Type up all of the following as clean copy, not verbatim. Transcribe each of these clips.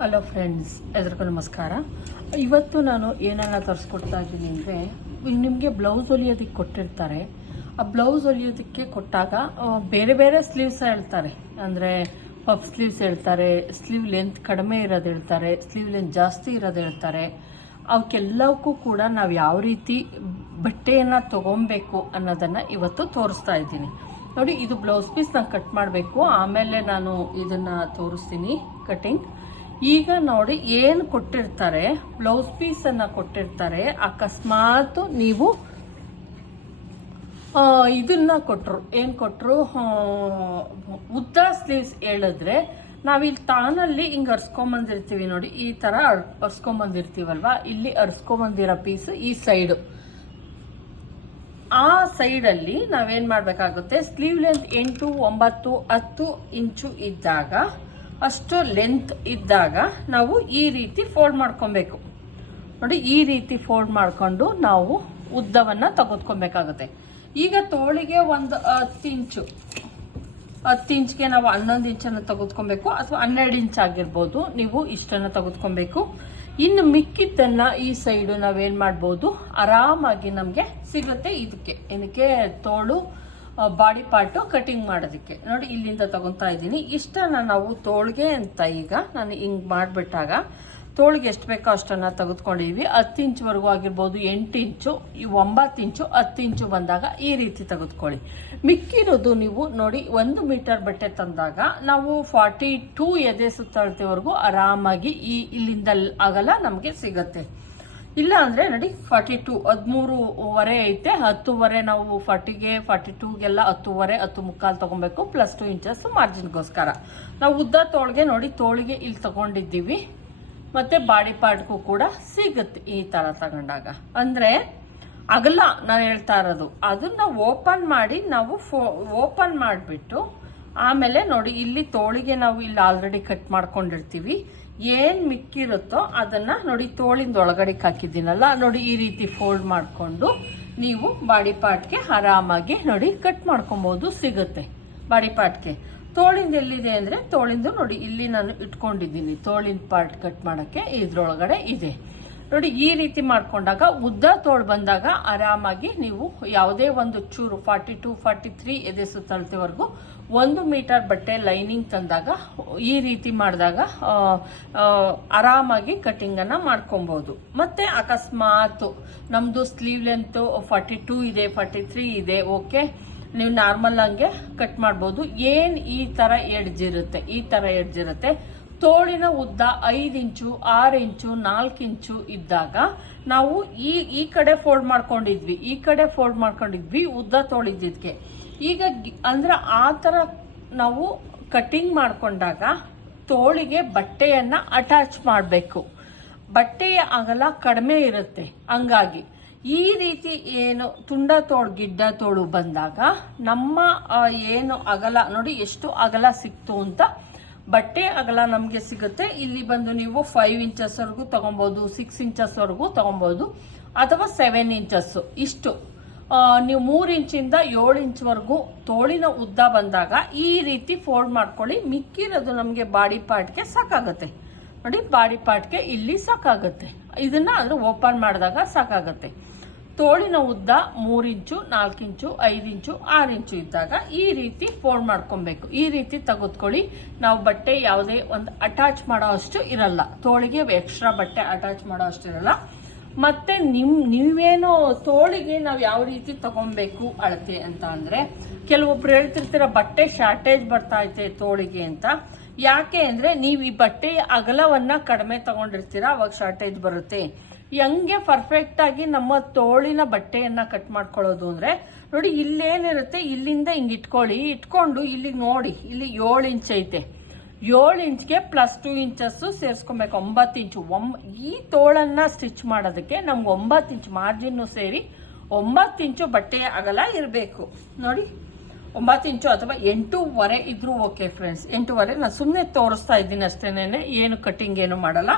Hello friends, ಎಲ್ರಿಗೂ ನಮಸ್ಕಾರ. ಇವತ್ತು ನಾನು ಏನೆಲ್ಲ ತರಿಸ್ಕೊಡ್ತಾ ಇದ್ದೀನಿ ಅಂದರೆ, ನಿಮಗೆ ಬ್ಲೌಸ್ ಹೊಲಿಯೋದಕ್ಕೆ ಕೊಟ್ಟಿರ್ತಾರೆ. ಆ ಬ್ಲೌಸ್ ಹೊಲಿಯೋದಕ್ಕೆ ಕೊಟ್ಟಾಗ ಬೇರೆ ಬೇರೆ ಸ್ಲೀವ್ಸ್ ಹೇಳ್ತಾರೆ. ಅಂದರೆ ಪಫ್ ಸ್ಲೀವ್ಸ್ ಹೇಳ್ತಾರೆ, ಸ್ಲೀವ್ ಲೆಂತ್ ಕಡಿಮೆ ಇರೋದು ಹೇಳ್ತಾರೆ, ಸ್ಲೀವ್ ಲೆಂತ್ ಜಾಸ್ತಿ ಇರೋದು ಹೇಳ್ತಾರೆ. ಅವಕ್ಕೆಲ್ಲವಕ್ಕೂ ಕೂಡ ನಾವು ಯಾವ ರೀತಿ ಬಟ್ಟೆಯನ್ನು ತೊಗೊಬೇಕು ಅನ್ನೋದನ್ನು ಇವತ್ತು ತೋರಿಸ್ತಾ ಇದ್ದೀನಿ. ನೋಡಿ, ಇದು ಬ್ಲೌಸ್ ಪೀಸ್ ನಾನು ಕಟ್ ಮಾಡಬೇಕು, ಆಮೇಲೆ ನಾನು ಇದನ್ನು ತೋರಿಸ್ತೀನಿ ಕಟಿಂಗ್. ಈಗ ನೋಡಿ, ಏನು ಕೊಟ್ಟಿರ್ತಾರೆ, ಬ್ಲೌಸ್ ಪೀಸನ್ನು ಕೊಟ್ಟಿರ್ತಾರೆ. ಅಕಸ್ಮಾತ್ ನೀವು ಇದನ್ನ ಕೊಟ್ಟರು, ಏನು ಕೊಟ್ಟರು, ಉದ್ದ ಸ್ಲೀವ್ಸ್ ಹೇಳಿದ್ರೆ ನಾವಿಲ್ಲಿ ತಾನಲ್ಲಿ ಹಿಂಗೆ ಅರ್ಸ್ಕೊಂಬಂದಿರ್ತೀವಿ. ನೋಡಿ, ಈ ಥರ ಅರ್ಸ್ಕೊಂಬಂದಿರ್ತೀವಲ್ವಾ, ಇಲ್ಲಿ ಅರ್ಸ್ಕೊಂಬಂದಿರೋ ಪೀಸ್ ಈ ಸೈಡು, ಆ ಸೈಡಲ್ಲಿ ನಾವೇನು ಮಾಡಬೇಕಾಗುತ್ತೆ, ಸ್ಲೀವ್ ಲೆಂತ್ 8, 9, 10 ಇಂಚು ಇದ್ದಾಗ, ಅಷ್ಟು ಲೆಂತ್ ಇದ್ದಾಗ ನಾವು ಈ ರೀತಿ ಫೋಲ್ಡ್ ಮಾಡ್ಕೊಬೇಕು. ನೋಡಿ, ಈ ರೀತಿ ಫೋಲ್ಡ್ ಮಾಡಿಕೊಂಡು ನಾವು ಉದ್ದವನ್ನು ತೆಗೆದುಕೊಬೇಕಾಗುತ್ತೆ. ಈಗ ತೋಳಿಗೆ ಒಂದು 10 ಇಂಚು, 10 ಇಂಚ್ಗೆ ನಾವು 11 ಇಂಚನ್ನು ತೆಗೆದುಕೊಬೇಕು, ಅಥವಾ 12 ಇಂಚ್ ಆಗಿರ್ಬೋದು. ನೀವು ಇಷ್ಟನ್ನು ತೆಗೆದುಕೊಬೇಕು. ಇನ್ನು ಮಿಕ್ಕಿದ್ದನ್ನು ಈ ಸೈಡು ನಾವೇನು ಮಾಡ್ಬೋದು, ಆರಾಮಾಗಿ ನಮಗೆ ಸಿಗುತ್ತೆ. ಇದಕ್ಕೆ ಏನಕ್ಕೆ, ತೋಳು ಬಾಡಿ ಪಾರ್ಟು ಕಟಿಂಗ್ ಮಾಡೋದಕ್ಕೆ. ನೋಡಿ, ಇಲ್ಲಿಂದ ತಗೊತಾ ಇದ್ದೀನಿ. ಇಷ್ಟನ್ನು ನಾವು ತೋಳಿಗೆ ಅಂತ ಈಗ ನಾನು ಹಿಂಗೆ ಮಾಡಿಬಿಟ್ಟಾಗ ತೋಳಿಗೆ ಎಷ್ಟು ಬೇಕೋ ಅಷ್ಟನ್ನು ತೆಗೆದುಕೊಂಡಿದ್ವಿ. 10 ಇಂಚ್ವರೆಗೂ ಆಗಿರ್ಬೋದು, 8 ಇಂಚು, 9 ಇಂಚು, 10 ಇಂಚು ಬಂದಾಗ ಈ ರೀತಿ ತೆಗೆದುಕೊಳ್ಳಿ. ಮಿಕ್ಕಿರೋದು ನೀವು ನೋಡಿ, 1 ಮೀಟರ್ ಬಟ್ಟೆ ತಂದಾಗ ನಾವು 42 ಎದೆ ಸುತ್ತಳತೆವರೆಗೂ ಆರಾಮಾಗಿ ಇಲ್ಲಿಂದ ಆಗಲ್ಲ ನಮಗೆ ಸಿಗತ್ತೆ. ಇಲ್ಲ ಅಂದರೆ ನೋಡಿ, 42 13.5 ಐತೆ, 10.5 ನಾವು 40ಗೆ 42ಗೆಲ್ಲ 10.5 10.25 ತೊಗೊಬೇಕು, ಪ್ಲಸ್ 2 ಇಂಚಸ್ ಮಾರ್ಜಿನ್ಗೋಸ್ಕರ. ನಾವು ಉದ್ದ ತೋಳಿಗೆ ನೋಡಿ, ತೋಳಿಗೆ ಇಲ್ಲಿ ತಗೊಂಡಿದ್ದೀವಿ, ಮತ್ತು ಬಾಡಿ ಪಾರ್ಟ್ಗೂ ಕೂಡ ಸಿಗುತ್ತೆ ಈ ಥರ ತಗೊಂಡಾಗ. ಅಂದರೆ ಅಗಲ ನಾನು ಹೇಳ್ತಾ ಇರೋದು, ಅದನ್ನು ಓಪನ್ ಮಾಡಿ ನಾವು ಓಪನ್ ಮಾಡಿಬಿಟ್ಟು ಆಮೇಲೆ ನೋಡಿ, ಇಲ್ಲಿ ತೋಳಿಗೆ ನಾವು ಇಲ್ಲಿ ಆಲ್ರೆಡಿ ಕಟ್ ಮಾಡ್ಕೊಂಡಿರ್ತೀವಿ. ಏನು ಮಿಕ್ಕಿರುತ್ತೋ ಅದನ್ನು ನೋಡಿ, ತೋಳಿಂದ ಒಳಗಡೆ ಹಾಕಿದ್ದೀನಲ್ಲ, ನೋಡಿ ಈ ರೀತಿ ಫೋಲ್ಡ್ ಮಾಡಿಕೊಂಡು ನೀವು ಬಾಡಿ ಪಾರ್ಟ್ಗೆ ಆರಾಮಾಗಿ ನೋಡಿ ಕಟ್ ಮಾಡ್ಕೊಬೋದು, ಸಿಗುತ್ತೆ ಬಾಡಿ ಪಾರ್ಟ್ಗೆ. ತೋಳಿಂದ ಎಲ್ಲಿದೆ ಅಂದರೆ, ತೋಳಿಂದು ನೋಡಿ ಇಲ್ಲಿ ನಾನು ಇಟ್ಕೊಂಡಿದ್ದೀನಿ, ತೋಳಿನ ಪಾರ್ಟ್ ಕಟ್ ಮಾಡೋಕ್ಕೆ ಇದ್ರೊಳಗಡೆ ಇದೆ. ನೋಡಿ, ಈ ರೀತಿ ಮಾಡ್ಕೊಂಡಾಗ ಉದ್ದ ತೋಳು ಬಂದಾಗ ಆರಾಮಾಗಿ ನೀವು ಯಾವುದೇ ಒಂದು ಚೂರು 42 43 ಎದೆ ಸುತ್ತಳತೆವರೆಗೂ 1 ಮೀಟರ್ ಬಟ್ಟೆ ಲೈನಿಂಗ್ ತಂದಾಗ ಈ ರೀತಿ ಮಾಡಿದಾಗ ಆರಾಮಾಗಿ ಕಟಿಂಗನ್ನು ಮಾಡ್ಕೊಬೋದು. ಮತ್ತು ಅಕಸ್ಮಾತ್ ನಮ್ಮದು ಸ್ಲೀವ್ ಲೆಂತು 42 ಇದೆ, 43 ಇದೆ, ಓಕೆ, ನೀವು ನಾರ್ಮಲ್ ಹಂಗೆ ಕಟ್ ಮಾಡ್ಬೋದು. ಏನು ಈ ಥರ ಎಡ್ಜಿರುತ್ತೆ, ಈ ಥರ ಎಡ್ಜಿರುತ್ತೆ. ತೋಳಿನ ಉದ್ದ 5 ಇಂಚು, 6 ಇಂಚು, 4 ಇಂಚು ಇದ್ದಾಗ ನಾವು ಈ ಕಡೆ ಫೋಲ್ಡ್ ಮಾಡ್ಕೊಂಡಿದ್ವಿ, ಈ ಕಡೆ ಫೋಲ್ಡ್ ಮಾಡ್ಕೊಂಡಿದ್ವಿ ಉದ್ದ ತೋಳಿದ್ದಕ್ಕೆ. ಈಗ ಅಂದ್ರೆ ಆ ಥರ ನಾವು ಕಟಿಂಗ್ ಮಾಡ್ಕೊಂಡಾಗ ತೋಳಿಗೆ ಬಟ್ಟೆಯನ್ನು ಅಟ್ಯಾಚ್ ಮಾಡಬೇಕು. ಬಟ್ಟೆಯ ಅಗಲ ಕಡಿಮೆ ಇರುತ್ತೆ, ಹಂಗಾಗಿ ಈ ರೀತಿ ಏನು ತುಂಡ ತೋಳು ಗಿಡ್ಡ ತೋಳು ಬಂದಾಗ ನಮ್ಮ ಏನು ಅಗಲ ನೋಡಿ, ಎಷ್ಟು ಅಗಲ ಸಿಕ್ತು ಅಂತ ಬಟ್ಟೆ ಅಗಲ ನಮಗೆ ಸಿಗುತ್ತೆ. ಇಲ್ಲಿ ಬಂದು ನೀವು 5 ಇಂಚಸ್ವರೆಗೂ ತೊಗೊಬೋದು, 6 ಇಂಚಸ್ವರೆಗೂ ತೊಗೊಬೋದು, ಅಥವಾ 7 ಇಂಚಸ್ಸು. ಇಷ್ಟು ನೀವು 3 ಇಂಚಿಂದ 7 ಇಂಚ್ವರೆಗೂ ತೋಳಿನ ಉದ್ದ ಬಂದಾಗ ಈ ರೀತಿ ಫೋಲ್ಡ್ ಮಾಡ್ಕೊಳ್ಳಿ. ಮಿಕ್ಕಿರೋದು ನಮಗೆ ಬಾಡಿ ಪಾರ್ಟ್ಗೆ ಸಾಕಾಗುತ್ತೆ. ನೋಡಿ, ಬಾಡಿ ಪಾರ್ಟ್ಗೆ ಇಲ್ಲಿ ಸಾಕಾಗುತ್ತೆ. ಇದನ್ನು ಆದರೆ ಓಪನ್ ಮಾಡಿದಾಗ ಸಾಕಾಗುತ್ತೆ. ತೋಳಿನ ಉದ್ದ 3 ಇಂಚು, 4 ಇಂಚು, 5 ಇಂಚು, 6 ಇಂಚು ಇದ್ದಾಗ ಈ ರೀತಿ ಫೋಲ್ಡ್ ಮಾಡ್ಕೊಬೇಕು. ಈ ರೀತಿ ತೆಗೆದುಕೊಳ್ಳಿ. ನಾವು ಬಟ್ಟೆ ಯಾವುದೇ ಒಂದು ಅಟ್ಯಾಚ್ ಮಾಡೋ ಅಷ್ಟು ಇರಲ್ಲ, ತೋಳಿಗೆ ಎಕ್ಸ್ಟ್ರಾ ಬಟ್ಟೆ ಅಟ್ಯಾಚ್ ಮಾಡೋ ಅಷ್ಟು ಇರಲ್ಲ. ಮತ್ತು ನೀವೇನು ತೋಳಿಗೆ ನಾವು ಯಾವ ರೀತಿ ತಗೊಬೇಕು ಅಳತೆ ಅಂತ ಅಂದರೆ, ಕೆಲವೊಬ್ರು ಹೇಳ್ತಿರ್ತೀರ ಬಟ್ಟೆ ಶಾರ್ಟೇಜ್ ಬರ್ತಾ ಐತೆ ತೋಳಿಗೆ ಅಂತ. ಯಾಕೆ ಅಂದರೆ, ನೀವು ಈ ಬಟ್ಟೆಯ ಅಗಲವನ್ನು ಕಡಿಮೆ ತಗೊಂಡಿರ್ತೀರ, ಅವಾಗ ಶಾರ್ಟೇಜ್ ಬರುತ್ತೆ. ಹೆಂಗೆ ಪರ್ಫೆಕ್ಟಾಗಿ ನಮ್ಮ ತೋಳಿನ ಬಟ್ಟೆಯನ್ನು ಕಟ್ ಮಾಡ್ಕೊಳ್ಳೋದು ಅಂದರೆ, ನೋಡಿ ಇಲ್ಲೇನಿರುತ್ತೆ, ಇಲ್ಲಿಂದ ಹಿಂಗೆ ಇಟ್ಕೊಂಡು ಇಲ್ಲಿಗೆ ನೋಡಿ, ಇಲ್ಲಿ 7 ಇಂಚ್ ಐತೆ, 7 ಇಂಚ್ಗೆ ಪ್ಲಸ್ 2 ಇಂಚಸ್ಸು ಸೇರಿಸ್ಕೊಬೇಕು, 9 ಇಂಚು. ಈ ತೋಳನ್ನು ಸ್ಟಿಚ್ ಮಾಡೋದಕ್ಕೆ ನಮ್ಗೆ 9 ಇಂಚ್ ಮಾರ್ಜಿನ್ನು ಸೇರಿ 9 ಇಂಚು ಬಟ್ಟೆಯ ಅಗಲ ಇರಬೇಕು. ನೋಡಿ, 9 ಇಂಚು ಅಥವಾ 8.5 ಇದ್ರೂ ಓಕೆ ಫ್ರೆಂಡ್ಸ್. 8.5 ನಾನು ಸುಮ್ಮನೆ ತೋರಿಸ್ತಾ ಇದ್ದೀನಿ ಅಷ್ಟೇನೆ, ಏನು ಕಟಿಂಗ್ ಏನು ಮಾಡಲ್ಲ.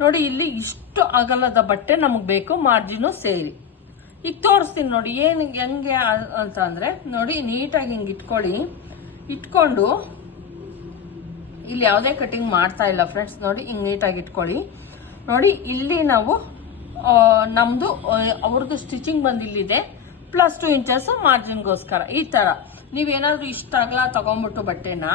ನೋಡಿ, ಇಲ್ಲಿ ಇಷ್ಟು ಅಗಲದ ಬಟ್ಟೆ ನಮಗೆ ಬೇಕು, ಮಾರ್ಜಿನು ಸೇರಿ. ಈಗ ತೋರಿಸ್ತೀನಿ ನೋಡಿ ಏನು ಹೆಂಗೆ ಅಂತ ಅಂದರೆ, ನೋಡಿ ನೀಟಾಗಿ ಹಿಂಗೆ ಇಟ್ಕೊಂಡು ಇಲ್ಲಿ ಯಾವುದೇ ಕಟಿಂಗ್ ಮಾಡ್ತಾ ಇಲ್ಲ ಫ್ರೆಂಡ್ಸ್. ನೋಡಿ ಹಿಂಗೆ ನೀಟಾಗಿ ಇಟ್ಕೊಳ್ಳಿ. ನೋಡಿ ಇಲ್ಲಿ ನಾವು ನಮ್ಮದು ಅವ್ರದ್ದು ಸ್ಟಿಚಿಂಗ್ ಬಂದು ಇಲ್ಲಿದೆ +2 ಇಂಚಸ್ ಮಾರ್ಜಿನ್ಗೋಸ್ಕರ. ಈ ಥರ ನೀವೇನಾದರೂ ಇಷ್ಟ ಅಗಲ ತಗೊಂಡ್ಬಿಟ್ಟು ಬಟ್ಟೆನ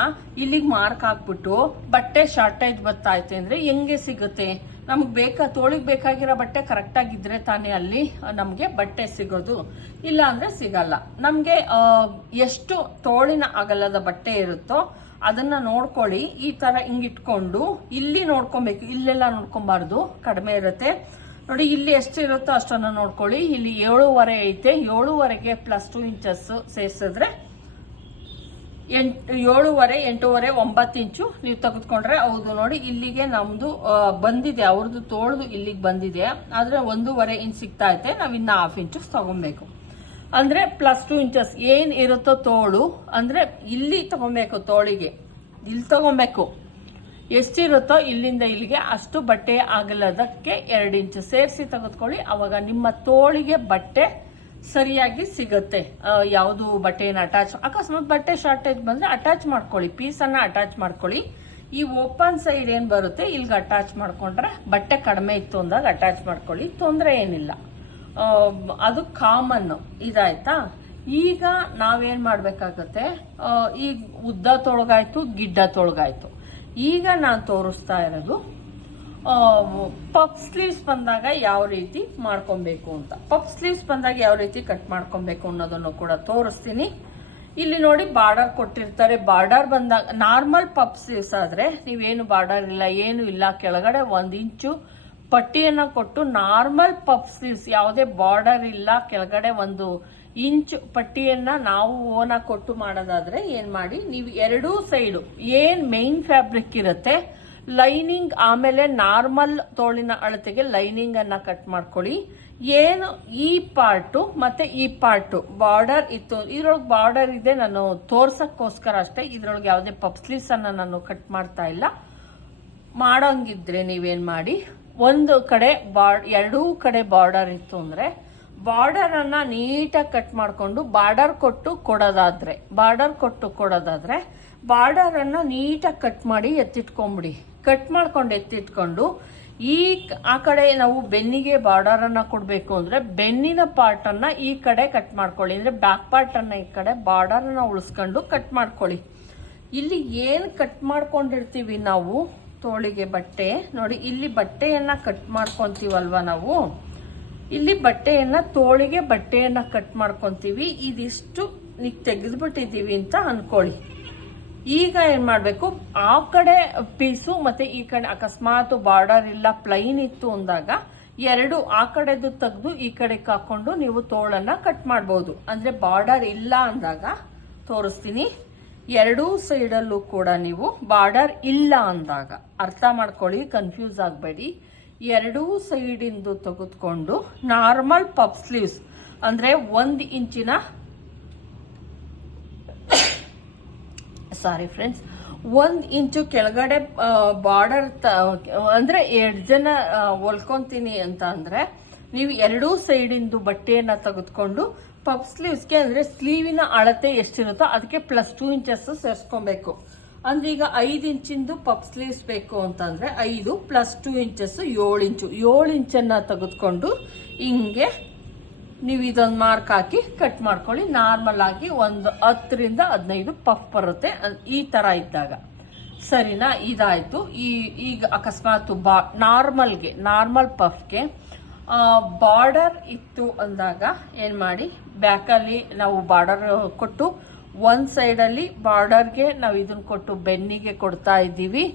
ಇಲ್ಲಿಗೆ ಮಾರ್ಕ್ ಹಾಕ್ಬಿಟ್ಟು ಬಟ್ಟೆ ಶಾರ್ಟೇಜ್ ಬರ್ತಾಯ್ತೆ ಅಂದರೆ ಹೆಂಗೆ ಸಿಗುತ್ತೆ? ನಮ್ಗೆ ತೋಳಿಗೆ ಬೇಕಾಗಿರೋ ಬಟ್ಟೆ ಕರೆಕ್ಟಾಗಿದ್ದರೆ ತಾನೇ ಅಲ್ಲಿ ನಮಗೆ ಬಟ್ಟೆ ಸಿಗೋದು, ಇಲ್ಲ ಅಂದರೆ ಸಿಗಲ್ಲ. ನಮಗೆ ಎಷ್ಟು ತೋಳಿನ ಅಗಲದ ಬಟ್ಟೆ ಇರುತ್ತೋ ಅದನ್ನ ನೋಡ್ಕೊಳ್ಳಿ. ಈ ಥರ ಹಿಂಗಿಟ್ಕೊಂಡು ಇಲ್ಲಿ ನೋಡ್ಕೊಬೇಕು, ಇಲ್ಲೆಲ್ಲ ನೋಡ್ಕೊಬಾರ್ದು, ಕಡಿಮೆ ಇರುತ್ತೆ. ನೋಡಿ ಇಲ್ಲಿ ಎಷ್ಟು ಇರುತ್ತೋ ಅಷ್ಟನ್ನು ನೋಡ್ಕೊಳ್ಳಿ. ಇಲ್ಲಿ 7.5 ಐತೆ, 7.5ಗೆ +2 ಇಂಚಸ್ ಸೇರಿಸಿದ್ರೆ 7.5, 8.5, 9 ಇಂಚು ನೀವು ತೆಗೆದುಕೊಂಡ್ರೆ ಹೌದು. ನೋಡಿ ಇಲ್ಲಿಗೆ ನಮ್ದು ಬಂದಿದೆ, ಅವ್ರದ್ದು ತೋಳ್ದು ಇಲ್ಲಿಗೆ ಬಂದಿದೆ, ಆದ್ರೆ 1.5 ಇಂಚ್ ಸಿಗ್ತಾ ಐತೆ. ನಾವ್ ಇನ್ನ 1/2 ಇಂಚು ತಗೊಬೇಕು. ಅಂದ್ರೆ +2 ಇಂಚಸ್ ಏನ್ ಇರುತ್ತೋ ತೋಳು ಅಂದ್ರೆ ಇಲ್ಲಿ ತಗೊಬೇಕು, ತೋಳಿಗೆ ಇಲ್ಲಿ ತಗೊಬೇಕು. ಎಷ್ಟಿರುತ್ತೋ ಇಲ್ಲಿಂದ ಇಲ್ಲಿಗೆ ಅಷ್ಟು ಬಟ್ಟೆ ಆಗಲದಕ್ಕೆ 2 ಇಂಚು ಸೇರಿಸಿ ತೆಗೆದುಕೊಳ್ಳಿ. ಅವಾಗ ನಿಮ್ಮ ತೋಳಿಗೆ ಬಟ್ಟೆ ಸರಿಯಾಗಿ ಸಿಗುತ್ತೆ. ಯಾವುದು ಬಟ್ಟೆಯನ್ನು ಅಕಸ್ಮಾತ್ ಬಟ್ಟೆ ಶಾರ್ಟೇಜ್ ಬಂದ್ರೆ ಅಟ್ಯಾಚ್ ಮಾಡ್ಕೊಳ್ಳಿ, ಪೀಸನ್ನು ಅಟ್ಯಾಚ್ ಮಾಡ್ಕೊಳ್ಳಿ. ಈ ಓಪನ್ ಸೈಡ್ ಏನ್ ಬರುತ್ತೆ ಇಲ್ಲಿಗೆ ಅಟ್ಯಾಚ್ ಮಾಡ್ಕೊಂಡ್ರೆ, ಬಟ್ಟೆ ಕಡಿಮೆ ಇತ್ತು ಅಂದಾಗ ಅಟ್ಯಾಚ್ ಮಾಡ್ಕೊಳ್ಳಿ, ತೊಂದರೆ ಏನಿಲ್ಲ. ಅದು ಕಾಮನ್. ಇದಾಯ್ತಾ? ಈಗ ನಾವೇನ್ ಮಾಡ್ಬೇಕಾಗತ್ತೆ, ಈಗ ಉದ್ದ ತೊಳಗಾಯ್ತು, ಗಿಡ್ಡ ತೊಳಗಾಯ್ತು. ಈಗ ನಾನು ತೋರಿಸ್ತಾ ಇರೋದು ಪಫ್ ಸ್ಲೀವ್ಸ್ ಬಂದಾಗ ಯಾವ ರೀತಿ ಮಾಡ್ಕೊಬೇಕು ಅಂತ. ಪಫ್ ಸ್ಲೀವ್ಸ್ ಬಂದಾಗ ಯಾವ ರೀತಿ ಕಟ್ ಮಾಡ್ಕೊಬೇಕು ಅನ್ನೋದನ್ನು ಕೂಡ ತೋರಿಸ್ತೀನಿ. ಇಲ್ಲಿ ನೋಡಿ ಬಾರ್ಡರ್ ಕೊಟ್ಟಿರ್ತಾರೆ. ಬಾರ್ಡರ್ ಬಂದಾಗ ನಾರ್ಮಲ್ ಪಫ್ ಸ್ಲೀವ್ಸ್ ಆದ್ರೆ ನೀವೇನು ಬಾರ್ಡರ್ ಇಲ್ಲ, ಏನು ಇಲ್ಲ, ಕೆಳಗಡೆ 1 ಇಂಚು ಪಟ್ಟಿಯನ್ನ ಕೊಟ್ಟು ನಾರ್ಮಲ್ ಪಫ್ ಸ್ಲೀವ್ಸ್ ಯಾವುದೇ ಬಾರ್ಡರ್ ಇಲ್ಲ, ಕೆಳಗಡೆ 1 ಇಂಚ್ ಪಟ್ಟಿಯನ್ನ ನಾವು ಓನಾಗಿ ಕೊಟ್ಟು ಮಾಡೋದಾದ್ರೆ ಏನ್ ಮಾಡಿ, ನೀವು 2 ಸೈಡು ಏನ್ ಮೇನ್ ಫ್ಯಾಬ್ರಿಕ್ ಇರುತ್ತೆ ಲೈನಿಂಗ್, ಆಮೇಲೆ ನಾರ್ಮಲ್ ತೋಳಿನ ಅಳತೆಗೆ ಲೈನಿಂಗ್ ಅನ್ನ ಕಟ್ ಮಾಡ್ಕೊಳ್ಳಿ. ಏನು ಈ ಪಾರ್ಟು ಮತ್ತೆ ಈ ಪಾರ್ಟು ಬಾರ್ಡರ್ ಇತ್ತು, ಇದ್ರೊಳಗೆ ಬಾರ್ಡರ್ ಇದೆ, ನಾನು ತೋರ್ಸಕ್ಕೋಸ್ಕರ ಅಷ್ಟೇ. ಇದ್ರೊಳಗೆ ಯಾವುದೇ ಪಫ್ ಸ್ಲೀವ್ಸ್ ಅನ್ನ ನಾನು ಕಟ್ ಮಾಡ್ತಾ ಇಲ್ಲ. ಮಾಡೋಂಗಿದ್ರೆ ನೀವೇನ್ ಮಾಡಿ, ಒಂದು ಕಡೆ ಎರಡೂ ಕಡೆ ಬಾರ್ಡರ್ ಇತ್ತು ಅಂದ್ರೆ ಬಾರ್ಡರ್ ಅನ್ನ ನೀಟಾಗಿ ಕಟ್ ಮಾಡ್ಕೊಂಡು ಬಾರ್ಡರ್ ಕೊಟ್ಟು ಕೊಡೋದಾದ್ರೆ ಬಾರ್ಡರ್ ಅನ್ನ ನೀಟಾಗಿ ಕಟ್ ಮಾಡಿ ಎತ್ತಿಟ್ಕೊಂಡ್ಬಿಡಿ. ಕಟ್ ಮಾಡ್ಕೊಂಡು ಎತ್ತಿಟ್ಕೊಂಡು ಆ ಕಡೆ ನಾವು ಬೆನ್ನಿಗೆ ಬಾರ್ಡರ್ ಅನ್ನ ಕೊಡ್ಬೇಕು ಅಂದ್ರೆ ಬೆನ್ನಿನ ಪಾರ್ಟ್ ಅನ್ನ ಈ ಕಡೆ ಕಟ್ ಮಾಡ್ಕೊಳ್ಳಿ. ಅಂದ್ರೆ ಬ್ಯಾಕ್ ಪಾರ್ಟ್ ಅನ್ನ ಈ ಕಡೆ ಬಾರ್ಡರ್ ಅನ್ನ ಉಳಿಸ್ಕೊಂಡು ಕಟ್ ಮಾಡ್ಕೊಳ್ಳಿ. ಇಲ್ಲಿ ಏನ್ ಕಟ್ ಮಾಡ್ಕೊಂಡಿರ್ತೀವಿ ನಾವು ತೋಳಿಗೆ ಬಟ್ಟೆ, ನೋಡಿ ಇಲ್ಲಿ ಬಟ್ಟೆಯನ್ನ ಕಟ್ ಮಾಡ್ಕೊಂತೀವಲ್ವಾ ನಾವು, ಇಲ್ಲಿ ಬಟ್ಟೆಯನ್ನ ತೋಳಿಗೆ ಬಟ್ಟೆಯನ್ನ ಕಟ್ ಮಾಡ್ಕೊಂತೀವಿ. ಇದಿಷ್ಟು ಈಗ ತೆಗೆದ್ಬಿಟ್ಟಿದೀವಿ ಅಂತ ಅನ್ಕೊಳ್ಳಿ. ಈಗ ಏನ್ ಮಾಡ್ಬೇಕು, ಆ ಕಡೆ ಪೀಸು ಮತ್ತೆ ಈ ಕಡೆ ಅಕಸ್ಮಾತ್ ಬಾರ್ಡರ್ ಇಲ್ಲ ಪ್ಲೈನ್ ಇತ್ತು ಅಂದಾಗ ಎರಡು ಆ ಕಡೆದು ತೆಗೆದು ಈ ಕಡೆಗೆ ಹಾಕೊಂಡು ನೀವು ತೋಳನ್ನ ಕಟ್ ಮಾಡ್ಬೋದು. ಅಂದ್ರೆ ಬಾರ್ಡರ್ ಇಲ್ಲ ಅಂದಾಗ ತೋರಿಸ್ತೀನಿ. 2 ಸೈಡಲ್ಲೂ ಕೂಡ ನೀವು ಬಾರ್ಡರ್ ಇಲ್ಲ ಅಂದಾಗ ಅರ್ಥ ಮಾಡ್ಕೊಳ್ಳಿ, ಕನ್ಫ್ಯೂಸ್ ಆಗಬೇಡಿ. 2 ಸೈಡಿಂದು ತೆಗೆದುಕೊಂಡು ನಾರ್ಮಲ್ ಪಫ್ ಸ್ಲೀವ್ಸ್ ಅಂದ್ರೆ 1 ಇಂಚಿನ ಸಾರಿ ಫ್ರೆಂಡ್ಸ್ 1 ಇಂಚು ಕೆಳಗಡೆ ಬಾರ್ಡರ್ ಅಂದ್ರೆ ಎಡ್ಜನ್ನ ಹೊಲ್ಕೊಂತೀನಿ ಅಂತ ಅಂದ್ರೆ ನೀವು 2 ಸೈಡಿಂದು ಬಟ್ಟೆಯನ್ನ ತೆಗೆದುಕೊಂಡು ಪಫ್ ಸ್ಲೀವ್ಸ್ಗೆ ಅಂದ್ರೆ ಸ್ಲೀವಿನ ಅಳತೆ ಎಷ್ಟಿರುತ್ತೋ ಅದಕ್ಕೆ +2 ಇಂಚಸ್ ಸೇರಿಸ್ಕೊಬೇಕು. ಅಂದ್ರೆ ಈಗ 5 ಇಂಚಿಂದು ಪಫ್ ಸ್ಲೀವ್ಸ್ ಬೇಕು ಅಂತಂದ್ರೆ 5 +2 ಇಂಚಸ್ 7 ಇಂಚು. 7 ಇಂಚನ್ನ ತೆಗೆದುಕೊಂಡು ಹಿಂಗೆ ನೀವು ಇದೊಂದು ಮಾರ್ಕ್ ಹಾಕಿ ಕಟ್ ಮಾಡ್ಕೊಳ್ಳಿ. ನಾರ್ಮಲ್ ಆಗಿ ಒಂದು 10 ರಿಂದ 15 ಪಫ್ ಬರುತ್ತೆ ಈ ತರ ಇದ್ದಾಗ. ಸರಿನಾ? ಇದಾಯ್ತು. ಈಗ ಅಕಸ್ಮಾತ್ ನಾರ್ಮಲ್ ಪಫ್ಗೆ ಬಾರ್ಡರ್ ಇತ್ತು ಅಂದಾಗ ಏನ್ ಮಾಡಿ, ಬ್ಯಾಕಲ್ಲಿ ನಾವು ಬಾರ್ಡರ್ ಕೊಟ್ಟು ಒಂದ್ ಸೈಡಲ್ಲಿ ಬಾರ್ಡರ್ಗೆ ನಾವು ಇದನ್ನ ಕೊಟ್ಟು ಬೆನ್ನಿಗೆ ಕೊಡ್ತಾ ಇದ್ದೀವಿ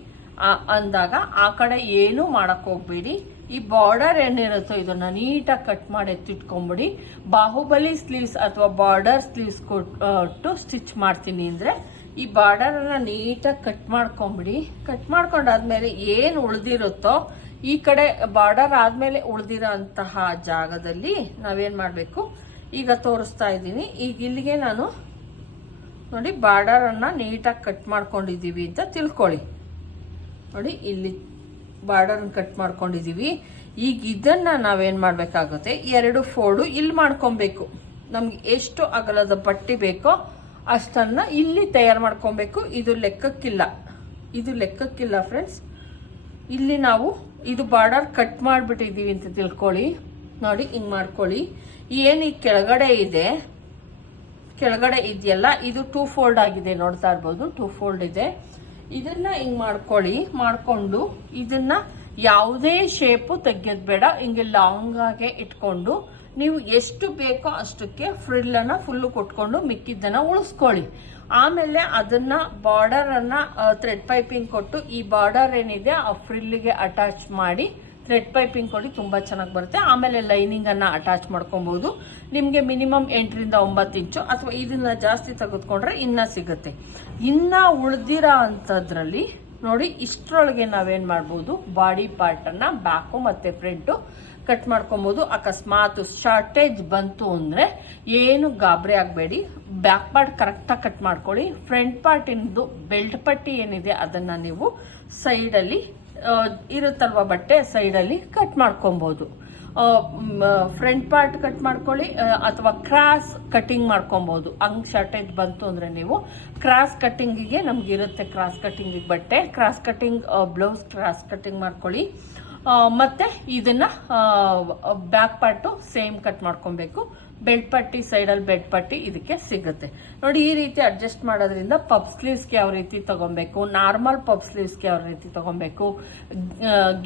ಅಂದಾಗ ಆ ಕಡೆ ಏನು ಮಾಡಕ್ ಹೋಗ್ಬೇಡಿ. ಈ ಬಾರ್ಡರ್ ಏನಿರುತ್ತೋ ಇದನ್ನ ನೀಟಾಗಿ ಕಟ್ ಮಾಡಿ ಎತ್ತಿಟ್ಕೊಂಡ್ಬಿಡಿ. ಬಾಹುಬಲಿ ಸ್ಲೀವ್ಸ್ ಅಥವಾ ಬಾರ್ಡರ್ ಸ್ಲೀವ್ಸ್ ಕೊಟ್ಟು ಸ್ಟಿಚ್ ಮಾಡ್ತೀನಿ ಅಂದ್ರೆ ಈ ಬಾರ್ಡರ್ ಅನ್ನ ನೀಟಾಗಿ ಕಟ್ ಮಾಡ್ಕೊಂಡ್ಬಿಡಿ. ಕಟ್ ಮಾಡ್ಕೊಂಡಾದ್ಮೇಲೆ ಏನು ಉಳಿದಿರುತ್ತೋ ಈ ಕಡೆ ಬಾರ್ಡರ್ ಆದ್ಮೇಲೆ ಉಳಿದಿರೋ ಅಂತಹ ಜಾಗದಲ್ಲಿ ನಾವೇನ್ ಮಾಡ್ಬೇಕು, ಈಗ ತೋರಿಸ್ತಾ ಇದ್ದೀನಿ. ಈಗ ಇಲ್ಲಿಗೆ ನಾನು ನೋಡಿ ಬಾರ್ಡರ್ ಅನ್ನ ನೀಟಾಗಿ ಕಟ್ ಮಾಡ್ಕೊಂಡಿದೀವಿ ಅಂತ ತಿಳ್ಕೊಳ್ಳಿ. ನೋಡಿ ಇಲ್ಲಿ ಬಾರ್ಡರ್ ಕಟ್ ಮಾಡ್ಕೊಂಡಿದೀವಿ. ಈಗ ಇದನ್ನ ನಾವೇನ್ ಮಾಡ್ಬೇಕಾಗುತ್ತೆ, 2 ಫೋಲ್ಡು ಇಲ್ಲಿ ಮಾಡ್ಕೊಬೇಕು. ನಮ್ಗೆ ಎಷ್ಟು ಅಗಲದ ಪಟ್ಟಿ ಬೇಕೋ ಅಷ್ಟನ್ನ ಇಲ್ಲಿ ತಯಾರು ಮಾಡ್ಕೊಬೇಕು. ಇದು ಲೆಕ್ಕಕ್ಕಿಲ್ಲ, ಇದು ಲೆಕ್ಕಕ್ಕಿಲ್ಲ ಫ್ರೆಂಡ್ಸ್. ಇಲ್ಲಿ ನಾವು ಇದು ಬಾರ್ಡರ್ ಕಟ್ ಮಾಡಿಬಿಟ್ಟಿದ್ದೀವಿ ಅಂತ ತಿಳ್ಕೊಳ್ಳಿ. ನೋಡಿ ಹಿಂಗೆ ಮಾಡ್ಕೊಳ್ಳಿ. ಏನು ಈ ಕೆಳಗಡೆ ಇದೆಯಲ್ಲ, ಇದು 2 ಫೋಲ್ಡ್ ಆಗಿದೆ, ನೋಡ್ತಾ ಇರ್ಬೋದು 2 ಫೋಲ್ಡ್ ಇದೆ. ಇದನ್ನ ಹಿಂಗೆ ಮಾಡ್ಕೊಳ್ಳಿ. ಮಾಡಿಕೊಂಡು ಇದನ್ನ ಯಾವುದೇ ಶೇಪು ತೆಗೆಯೋದು ಬೇಡ, ಹಿಂಗೆ ಲಾಂಗ್ ಆಗಿ ಇಟ್ಕೊಂಡು ನೀವು ಎಷ್ಟು ಬೇಕೋ ಅಷ್ಟಕ್ಕೆ ಫ್ರಿಲ್ಲನ್ನು ಫುಲ್ಲು ಕೊಟ್ಕೊಂಡು ಮಿಕ್ಕಿದ್ದನ್ನು ಉಳಿಸ್ಕೊಳ್ಳಿ. ಆಮೇಲೆ ಅದನ್ನ ಬಾರ್ಡರ್ ಅನ್ನ ಥ್ರೆಡ್ ಪೈಪಿಂಗ್ ಕೊಟ್ಟು ಈ ಬಾರ್ಡರ್ ಏನಿದೆ ಆ ಫ್ರಿಲ್ಗೆ ಅಟ್ಯಾಚ್ ಮಾಡಿ ಥ್ರೆಡ್ ಪೈಪಿಂಗ್ ಕೊಡಿ, ತುಂಬಾ ಚೆನ್ನಾಗಿ ಬರುತ್ತೆ. ಆಮೇಲೆ ಲೈನಿಂಗ್ ಅನ್ನ ಅಟ್ಯಾಚ್ ಮಾಡ್ಕೊಬಹುದು. ನಿಮ್ಗೆ ಮಿನಿಮಮ್ 8 ರಿಂದ 9 ಇಂಚು ಅಥವಾ ಇದನ್ನ ಜಾಸ್ತಿ ತೆಗೆದುಕೊಂಡ್ರೆ ಇನ್ನ ಸಿಗುತ್ತೆ. ಇನ್ನ ಉಳಿದಿರೋ ಅಂತದ್ರಲ್ಲಿ ನೋಡಿ, ಇಷ್ಟರೊಳಗೆ ನಾವೇನ್ ಮಾಡ್ಬೋದು, ಬಾಡಿ ಪಾರ್ಟ್ ಅನ್ನ ಬ್ಯಾಕು ಮತ್ತೆ ಫ್ರಂಟು ಕಟ್ ಮಾಡ್ಕೊಬಹುದು. ಅಕಸ್ಮಾತ್ ಶಾರ್ಟೇಜ್ ಬಂತು ಅಂದ್ರೆ ಏನು ಗಾಬರಿ ಆಗಬೇಡಿ, ಬ್ಯಾಕ್ ಪಾರ್ಟ್ ಕರೆಕ್ಟಾಗಿ ಕಟ್ ಮಾಡ್ಕೊಳ್ಳಿ. ಫ್ರಂಟ್ ಪಾರ್ಟ್ ಇಂದು ಬೆಲ್ಟ್ ಪಟ್ಟಿ ಏನಿದೆ ಅದನ್ನ ನೀವು ಸೈಡಲ್ಲಿ ಇರುತ್ತಲ್ವ ಬಟ್ಟೆ, ಸೈಡಲ್ಲಿ ಕಟ್ ಮಾಡ್ಕೊಬಹುದು. ಫ್ರಂಟ್ ಪಾರ್ಟ್ ಕಟ್ ಮಾಡ್ಕೊಳ್ಳಿ ಅಥವಾ ಕ್ರಾಸ್ ಕಟಿಂಗ್ ಮಾಡ್ಕೊಬಹುದು. ಹಂಗ್ ಶಾರ್ಟೇಜ್ ಬಂತು ಅಂದ್ರೆ ನೀವು ಕ್ರಾಸ್ ಕಟಿಂಗಿಗೆ ನಮ್ಗಿರುತ್ತೆ, ಕ್ರಾಸ್ ಕಟಿಂಗ್ ಬಟ್ಟೆ, cross cutting blouse cross cutting ಮಾಡ್ಕೊಳ್ಳಿ. ಮತ್ತೆ ಇದನ್ನ ಬ್ಯಾಕ್ ಪಾರ್ಟು ಸೇಮ್ ಕಟ್ ಮಾಡ್ಕೊಬೇಕು. ಬೆಲ್ಟ್ ಪಟ್ಟಿ ಸೈಡಲ್ಲಿ ಬೆಲ್ಟ್ ಪಟ್ಟಿ ಇದಕ್ಕೆ ಸಿಗುತ್ತೆ ನೋಡಿ. ಈ ರೀತಿ ಅಡ್ಜಸ್ಟ್ ಮಾಡೋದ್ರಿಂದ ಪಬ್ ಸ್ಲೀವ್ಸ್ಗೆ ಯಾವ ರೀತಿ ತಗೊಬೇಕು, ನಾರ್ಮಲ್ ಪಬ್ ಸ್ಲೀವ್ಸ್ಗೆ ಯಾವ ರೀತಿ ತಗೊಬೇಕು,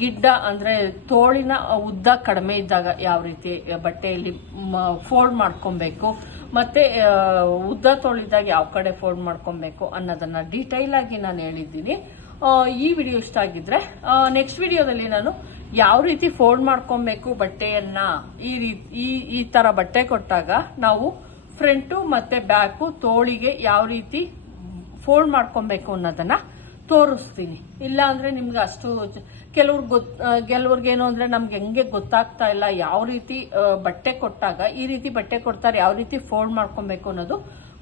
ಗಿಡ್ಡ ಅಂದ್ರೆ ತೋಳಿನ ಉದ್ದ ಕಡಿಮೆ ಇದ್ದಾಗ ಯಾವ ರೀತಿ ಬಟ್ಟೆಯಲ್ಲಿ ಫೋಲ್ಡ್ ಮಾಡ್ಕೊಬೇಕು, ಮತ್ತೆ ಉದ್ದ ತೋಳಿದಾಗ ಯಾವ ಕಡೆ ಫೋಲ್ಡ್ ಮಾಡ್ಕೊಬೇಕು ಅನ್ನೋದನ್ನ ಡೀಟೈಲ್ ಆಗಿ ನಾನು ಹೇಳಿದ್ದೀನಿ. ಈ ವಿಡಿಯೋ ಇಷ್ಟ ಆಗಿದ್ರೆ ನೆಕ್ಸ್ಟ್ ವಿಡಿಯೋದಲ್ಲಿ ನಾನು ಯಾವ ರೀತಿ ಫೋಲ್ಡ್ ಮಾಡ್ಕೊಬೇಕು ಬಟ್ಟೆಯನ್ನ, ಈ ತರ ಬಟ್ಟೆ ಕೊಟ್ಟಾಗ ನಾವು ಫ್ರಂಟು ಮತ್ತೆ ಬ್ಯಾಕು ತೋಳಿಗೆ ಯಾವ ರೀತಿ ಫೋಲ್ಡ್ ಮಾಡ್ಕೊಬೇಕು ಅನ್ನೋದನ್ನ ತೋರಿಸ್ತೀನಿ. ಇಲ್ಲ ಅಂದ್ರೆ ನಿಮ್ಗೆ ಅಷ್ಟು ಕೆಲವ್ರಿಗೇನು ಅಂದ್ರೆ ನಮ್ಗೆ ಹೆಂಗೆ ಗೊತ್ತಾಗ್ತಾ ಇಲ್ಲ, ಯಾವ ರೀತಿ ಬಟ್ಟೆ ಕೊಟ್ಟಾಗ ಈ ರೀತಿ ಬಟ್ಟೆ ಕೊಡ್ತಾರೆ, ಯಾವ ರೀತಿ ಫೋಲ್ಡ್ ಮಾಡ್ಕೊಬೇಕು ಅನ್ನೋದು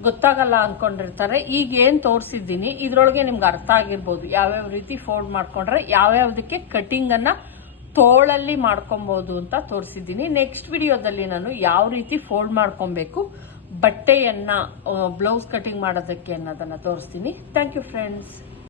ಗೊತ್ತಾಗಲ್ಲ ಅನ್ಕೊಂಡಿರ್ತಾರೆ. ಈಗ ಏನ್ ತೋರಿಸಿದ್ದೀನಿ ಇದ್ರೊಳಗೆ ನಿಮ್ಗೆ ಅರ್ಥ ಆಗಿರ್ಬೋದು, ಯಾವ್ಯಾವ ರೀತಿ ಫೋಲ್ಡ್ ಮಾಡ್ಕೊಂಡ್ರೆ ಯಾವ್ಯಾವ್ದಕ್ಕೆ ಕಟಿಂಗ್ ಅನ್ನ ತೋಳಲ್ಲಿ ಮಾಡ್ಕೊಬಹುದು ಅಂತ ತೋರಿಸಿದ್ದೀನಿ. ನೆಕ್ಸ್ಟ್ ವಿಡಿಯೋದಲ್ಲಿ ನಾನು ಯಾವ ರೀತಿ ಫೋಲ್ಡ್ ಮಾಡ್ಕೊಬೇಕು ಬಟ್ಟೆಯನ್ನ ಬ್ಲೌಸ್ ಕಟಿಂಗ್ ಮಾಡೋದಕ್ಕೆ ಅನ್ನೋದನ್ನ ತೋರಿಸ್ತೀನಿ. Thank you friends.